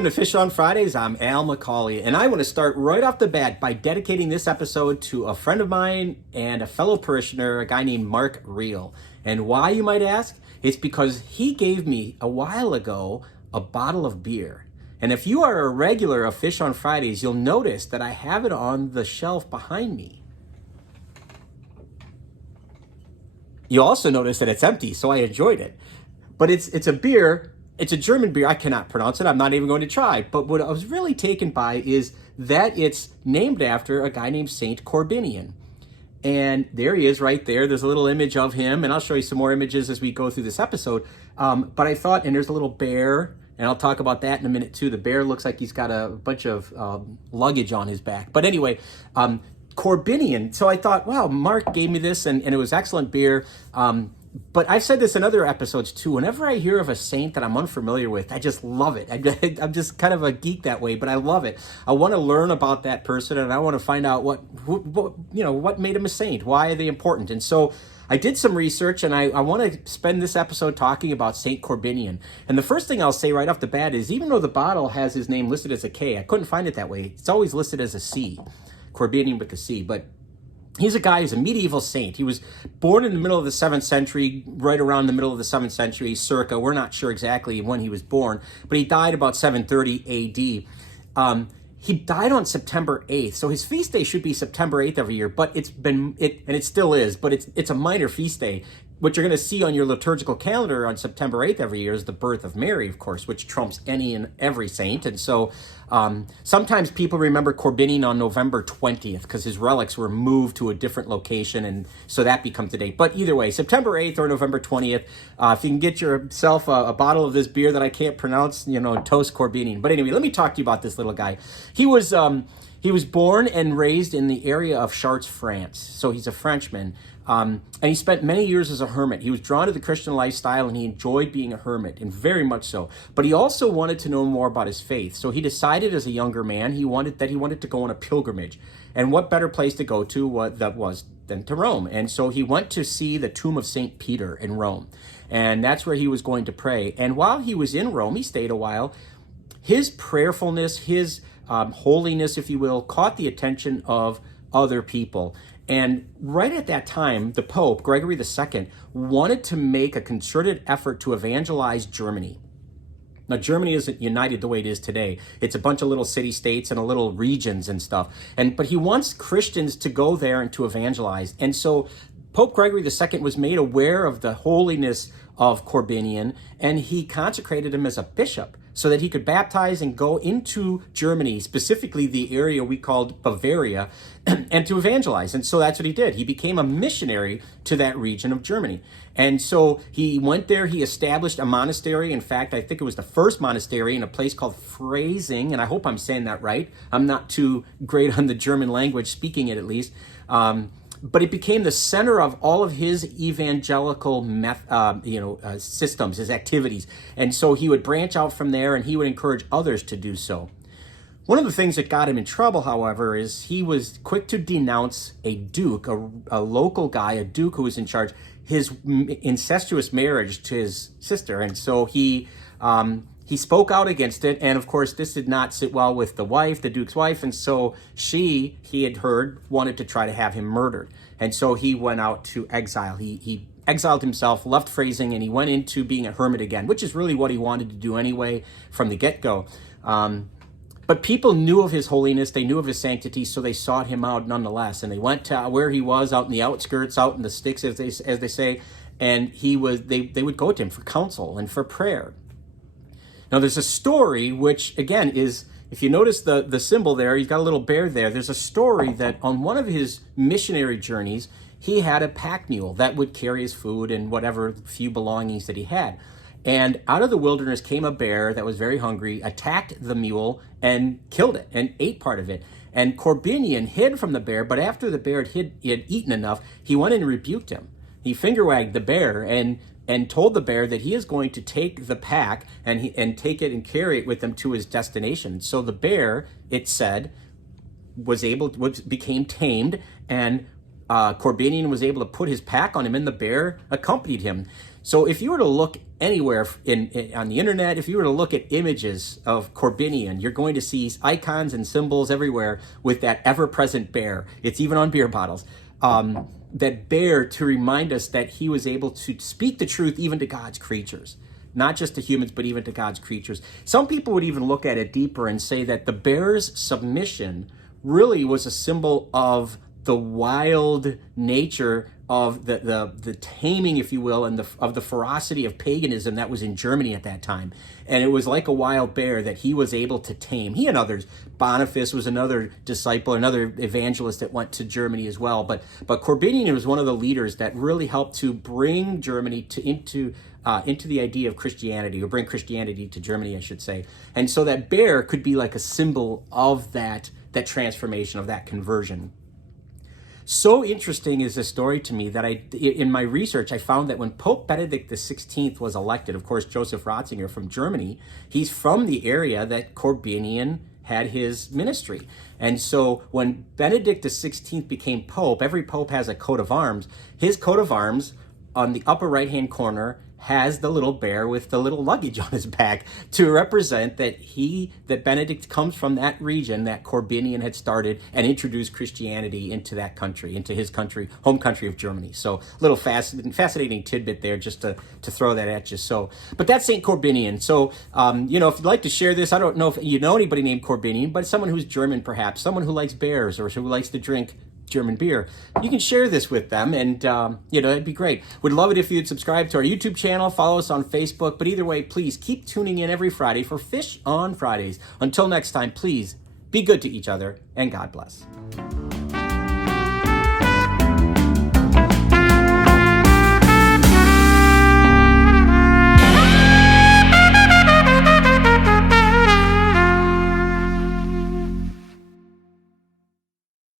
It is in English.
Welcome to Fish on Fridays. I'm Al McCauley, and I want to start right off the bat by dedicating this episode to a friend of mine and a fellow parishioner, a guy named Mark Reel. And why, you might ask? It's because he gave me a while ago a bottle of beer. And if you are a regular of Fish on Fridays, you'll notice that I have it on the shelf behind me. You also notice that it's empty, so I enjoyed it. But it's a beer. It's a German beer. I cannot pronounce it. I'm not even going to try. But what I was really taken by is that it's named after a guy named Saint Corbinian. And there he is right there. There's a little image of him, and I'll show you some more images as we go through this episode. But I thought, and there's a little bear, and I'll talk about that in a minute too. The bear looks like he's got a bunch of luggage on his back. But anyway, Corbinian. So I thought, wow, Mark gave me this, and it was excellent beer. But I've said this in other episodes too. Whenever I hear of a saint that I'm unfamiliar with, I just love it. I'm just kind of a geek that way, but I love it. I want to learn about that person, and I want to find out what made him a saint. Why are they important? And so I did some research, and I want to spend this episode talking about Saint Corbinian. And the first thing I'll say right off the bat is, even though the bottle has his name listed as a K, I couldn't find it that way. It's always listed as a C, Corbinian with a C, but he's a guy who's a medieval saint. He was born in the middle of the 7th century, right around the middle of the 7th century, circa. We're not sure exactly when he was born, but he died about 730 AD. He died on September 8th, so his feast day should be September 8th every year, but and it still is, but it's a minor feast day. What you're going to see on your liturgical calendar on September 8th every year is the birth of Mary, of course, which trumps any and every saint. And so sometimes people remember Corbinian on November 20th because his relics were moved to a different location, and so that becomes the date. But either way, September 8th or November 20th, if you can get yourself a bottle of this beer that I can't pronounce, toast Corbinian. But anyway, let me talk to you about this little guy. He was born and raised in the area of Chartres, France. So he's a Frenchman. And he spent many years as a hermit. He was drawn to the Christian lifestyle, and he enjoyed being a hermit, and very much so. But he also wanted to know more about his faith. So he decided as a younger man he wanted to go on a pilgrimage. And what better place to go to than to Rome? And so he went to see the tomb of St. Peter in Rome. And that's where he was going to pray. And while he was in Rome, he stayed a while. His prayerfulness, his holiness, if you will, caught the attention of other people. And right at that time, the Pope, Gregory II, wanted to make a concerted effort to evangelize Germany. Now, Germany isn't united the way it is today. It's a bunch of little city-states and little regions and stuff. But he wants Christians to go there and to evangelize. And so Pope Gregory II was made aware of the holiness of Corbinian, and he consecrated him as a bishop so that he could baptize and go into Germany, specifically the area we called Bavaria, and to evangelize. And so that's what he did. He became a missionary to that region of Germany. And so he went there, he established a monastery. In fact, I think it was the first monastery in a place called Freising, and I hope I'm saying that right. I'm not too great on the German language, speaking it at least. But it became the center of all of his evangelical systems, his activities. And so he would branch out from there, and he would encourage others to do so. One of the things that got him in trouble, however, is he was quick to denounce a duke, a local guy, a duke who was in charge, his incestuous marriage to his sister. And so he spoke out against it, and of course this did not sit well with the duke's wife, and so he had heard, wanted to try to have him murdered. And so he went out to exile. He exiled himself, left Freising, and he went into being a hermit again, which is really what he wanted to do anyway from the get-go. But people knew of his holiness, they knew of his sanctity, so they sought him out nonetheless, and they went to where he was, out in the outskirts, out in the sticks, as they say, and they would go to him for counsel and for prayer. Now, there's a story, which, again, is, if you notice the symbol there, he's got a little bear there. There's a story that on one of his missionary journeys, he had a pack mule that would carry his food and whatever few belongings that he had. And out of the wilderness came a bear that was very hungry, attacked the mule, and killed it, and ate part of it. And Corbinian hid from the bear, but after the bear had eaten enough, he went and rebuked him. He finger-wagged the bear and told the bear that he is going to take the pack and take it and carry it with him to his destination. So the bear, it said, became tamed, and Corbinian was able to put his pack on him, and the bear accompanied him. So if you were to look anywhere on the internet, if you were to look at images of Corbinian, you're going to see icons and symbols everywhere with that ever-present bear. It's even on beer bottles. That bear to remind us that he was able to speak the truth even to God's creatures. Not just to humans, but even to God's creatures. Some people would even look at it deeper and say that the bear's submission really was a symbol of the wild nature of the taming, if you will, and of the ferocity of paganism that was in Germany at that time. And it was like a wild bear that he was able to tame. He and others. Boniface was another disciple, another evangelist that went to Germany as well. But Corbinian was one of the leaders that really helped to bring Germany into the idea of Christianity, or bring Christianity to Germany, I should say. And so that bear could be like a symbol of that transformation, of that conversion. So interesting is this story to me that in my research, I found that when Pope Benedict XVI was elected, of course, Joseph Ratzinger from Germany, he's from the area that Corbinian had his ministry. And so when Benedict XVI became Pope, every Pope has a coat of arms. His coat of arms on the upper right-hand corner has the little bear with the little luggage on his back to represent that Benedict comes from that region that Corbinian had started and introduced Christianity into that country, into his country, home country of Germany. So little fascinating tidbit there just to throw that at you. So, but that's St. Corbinian. So, if you'd like to share this, I don't know if you know anybody named Corbinian, but someone who's German perhaps, someone who likes bears or who likes to drink German beer, you can share this with them, and it'd be great. Would love it if you'd subscribe to our YouTube channel, follow us on Facebook, but either way, please keep tuning in every Friday for Fish on Fridays. Until next time, please be good to each other, and God bless.